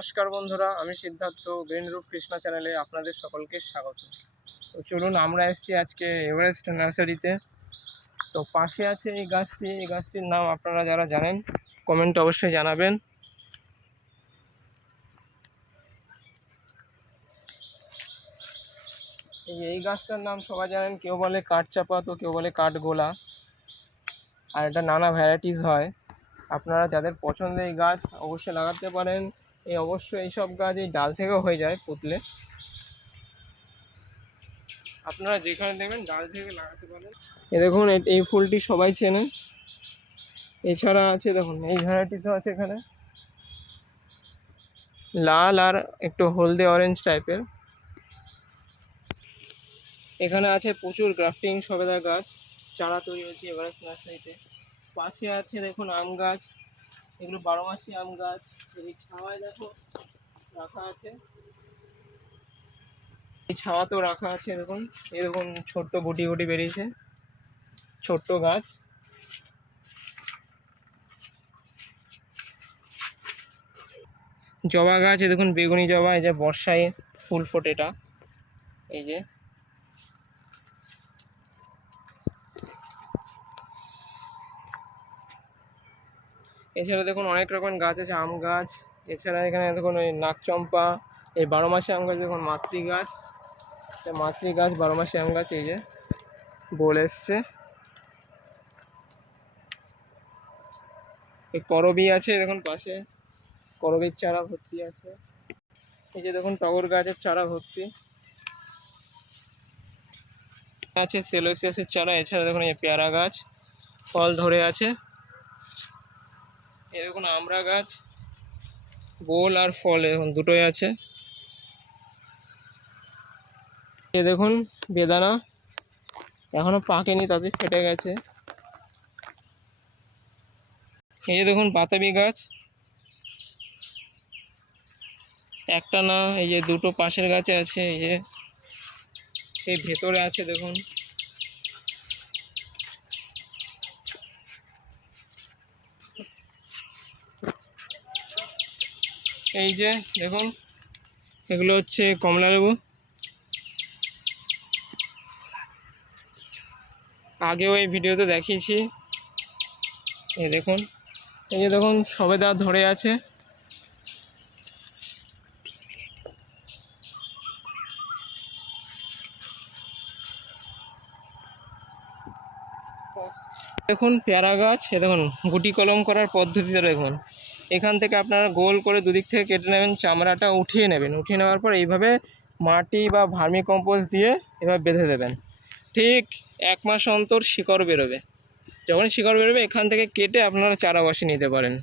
নমস্কার বন্ধুরা, আমি সিদ্ধার্থ গ্রিন রুট কৃষ্ণা চ্যানেলে আপনাদের সকলকে স্বাগত। তো চলুন, আমরা এসেছি আজকে এভারেস্ট নার্সারিতে। তো পাশে আছে এই গাছটির নাম আপনারা যারা জানেন কমেন্ট অবশ্যই জানাবেন। এই গাছটার নাম সবাই জানেন, কেউ বলে কাঠচাপা তো কেউ বলে কাঠগোলা, আর এটা নানা ভ্যারাইটিস হয়। আপনারা যাদের পছন্দ এই গাছ অবশ্যই লাগাতে পারেন। অবশ্যই এইসব গাছ এই ডাল থেকেও হয়ে যায় পুতলে, আপনারা যেখানে দেখবেন ডাল থেকে লাগাতে পারেন। দেখুন এই ফুলটি সবাই চেনেন। এছাড়া আছে দেখুন এই ভ্যারাইটিসও আছে, এখানে লাল আর একটু হলদে অরেঞ্জ টাইপের। এখানে আছে প্রচুর গ্রাফটিং সবেদা গাছ, চারা তৈরি হচ্ছে এভারেস্ট নার্সারিতে। পাশে আছে দেখুন আম গাছ, এগুলো 12 মাসি আম গাছ। এই ছাওয়ায় দেখো রাখা আছে, এই ছাওয়াতেও রাখা আছে। দেখুন এরকম ছোট্ট গুটি গুটি বেরিয়েছে, ছোট্ট গাছ। জবা গাছ, দেখুন বেগুনি জবা, এই যে বর্ষায় ফুল ফোটে এটা, এই যে। এছাড়া দেখুন অনেক রকম গাছ আছে, আম গাছ। এছাড়া এখানে দেখুন ওই নাকচম্পা, এই 12 মাসি আম গাছ। দেখুন মাতৃ গাছ 12 মাসি আম গাছ, এই যে বোল এসছে। এই করবি আছে দেখুন পাশে, করবির চারা ভর্তি আছে। এই যে দেখুন টগর গাছের চারা ভর্তি আছে, সেলোসিয়াসের চারা। এছাড়া দেখুন এই পেয়ারা গাছ ফল ধরে আছে। এই দেখুন আমড়া গাছ, বোল আর ফল এখন দুটোই আছে। এই দেখুন বেদানা, এখনো পাকেনি, তাতে ফেটে গেছে। এই যে দেখুন বাতাবি গাছ, একটা না, এই যে দুটো পাশের গাছে আছে, এই যে সেই ভেতরে আছে দেখুন। এই যে দেখুন এগুলো হচ্ছে কমলা লেবু, আগেও এই ভিডিওতে দেখিয়েছি। এই দেখুন, এই যে দেখুন সবেদা ধরে আছে। দেখুন পেয়ারা গাছ, দেখুন গুটি কলম করার পদ্ধতিতে দেখুন, এখান থেকে আপনারা গোল করে দুদিক থেকে কেটে নেবেন, চামড়াটা উঠিয়ে নেবেন। উঠিয়ে নেওয়ার পর এইভাবে মাটি বা ভার্মি কম্পোস্ট দিয়ে এভাবে বেঁধে দেবেন। ঠিক 1 মাস অন্তর শিকড় বেরোবে। যখন শিকড় বেরোবে এখান থেকে কেটে আপনারা চারা বসিয়ে নিতে পারেন।